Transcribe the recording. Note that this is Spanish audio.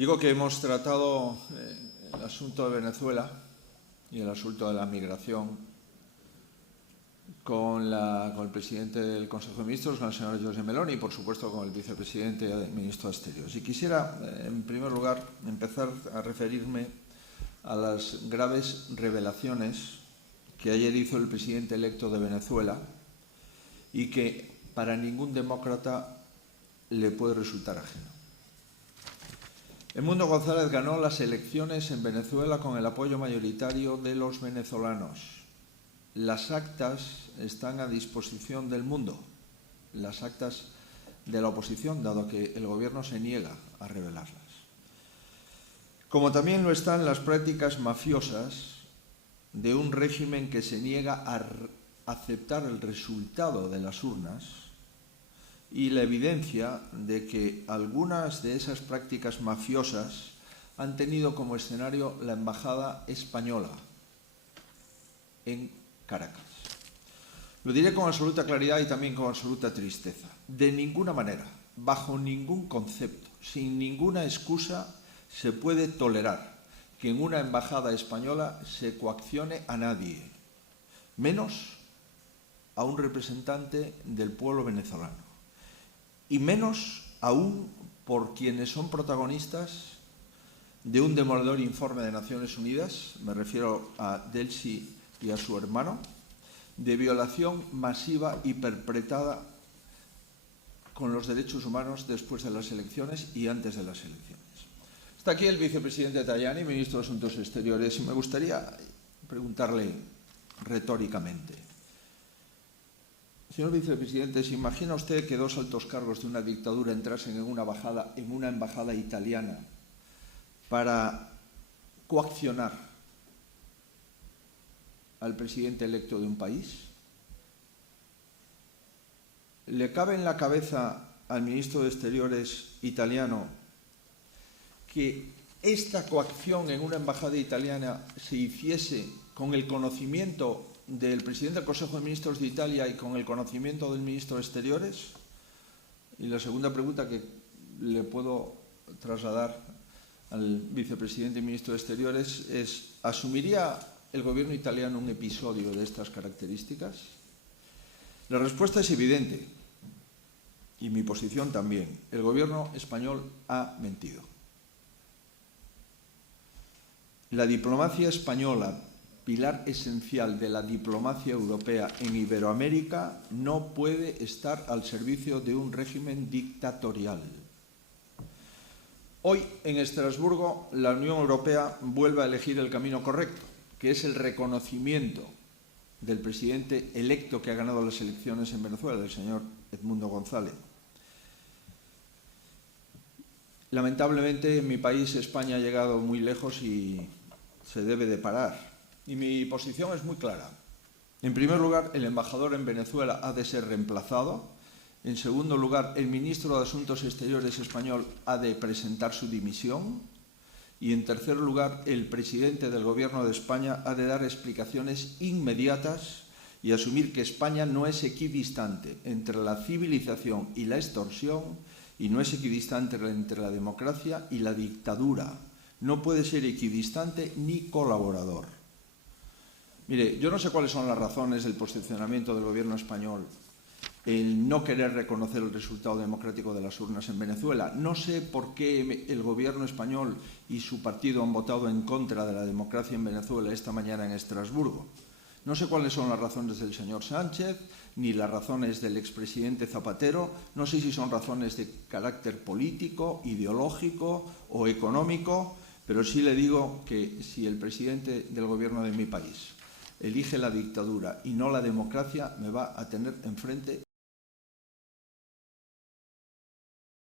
Digo que hemos tratado el asunto de Venezuela y el asunto de la migración con el presidente del Consejo de Ministros, con el señor Giorgia Meloni, y por supuesto con el vicepresidente y el ministro de Exteriores. Y quisiera, en primer lugar, empezar a referirme a las graves revelaciones que ayer hizo el presidente electo de Venezuela y que para ningún demócrata le puede resultar ajeno. Edmundo González ganó las elecciones en Venezuela con el apoyo mayoritario de los venezolanos. Las actas están a disposición del mundo, las actas de la oposición, dado que el gobierno se niega a revelarlas. Como también lo están las prácticas mafiosas de un régimen que se niega a aceptar el resultado de las urnas y la evidencia de que algunas de esas prácticas mafiosas han tenido como escenario la embajada española en Caracas. Lo diré con absoluta claridad y también con absoluta tristeza. De ninguna manera, bajo ningún concepto, sin ninguna excusa, se puede tolerar que en una embajada española se coaccione a nadie, menos a un representante del pueblo venezolano. Y menos aún por quienes son protagonistas de un demoledor informe de Naciones Unidas, me refiero a Delcy y a su hermano, de violación masiva y perpetrada con los derechos humanos después de las elecciones y antes de las elecciones. Está aquí el vicepresidente Tajani, ministro de Asuntos Exteriores, y me gustaría preguntarle retóricamente: señor vicepresidente, ¿se imagina usted que dos altos cargos de una dictadura entrasen en una embajada italiana para coaccionar al presidente electo de un país? ¿Le cabe en la cabeza al ministro de Exteriores italiano que esta coacción en una embajada italiana se hiciese con el conocimiento del presidente del Consejo de Ministros de Italia y con el conocimiento del ministro de Exteriores? Y la segunda pregunta que le puedo trasladar al vicepresidente y ministro de Exteriores es: ¿asumiría el gobierno italiano un episodio de estas características? La respuesta es evidente, y mi posición también. El gobierno español ha mentido. La diplomacia española, pilar esencial de la diplomacia europea en Iberoamérica, no puede estar al servicio de un régimen dictatorial. Hoy, en Estrasburgo, la Unión Europea vuelve a elegir el camino correcto, que es el reconocimiento del presidente electo que ha ganado las elecciones en Venezuela, el señor Edmundo González. Lamentablemente, en mi país, España, ha llegado muy lejos y se debe de parar. Y mi posición es muy clara. En primer lugar, el embajador en Venezuela ha de ser reemplazado. En segundo lugar, el ministro de Asuntos Exteriores español ha de presentar su dimisión. Y en tercer lugar, el presidente del Gobierno de España ha de dar explicaciones inmediatas y asumir que España no es equidistante entre la civilización y la extorsión, y no es equidistante entre la democracia y la dictadura. No puede ser equidistante ni colaborador. Mire, yo no sé cuáles son las razones del posicionamiento del gobierno español en no querer reconocer el resultado democrático de las urnas en Venezuela. No sé por qué el gobierno español y su partido han votado en contra de la democracia en Venezuela esta mañana en Estrasburgo. No sé cuáles son las razones del señor Sánchez, ni las razones del expresidente Zapatero. No sé si son razones de carácter político, ideológico o económico, pero sí le digo que si el presidente del gobierno de mi país elige la dictadura y no la democracia, me va a tener enfrente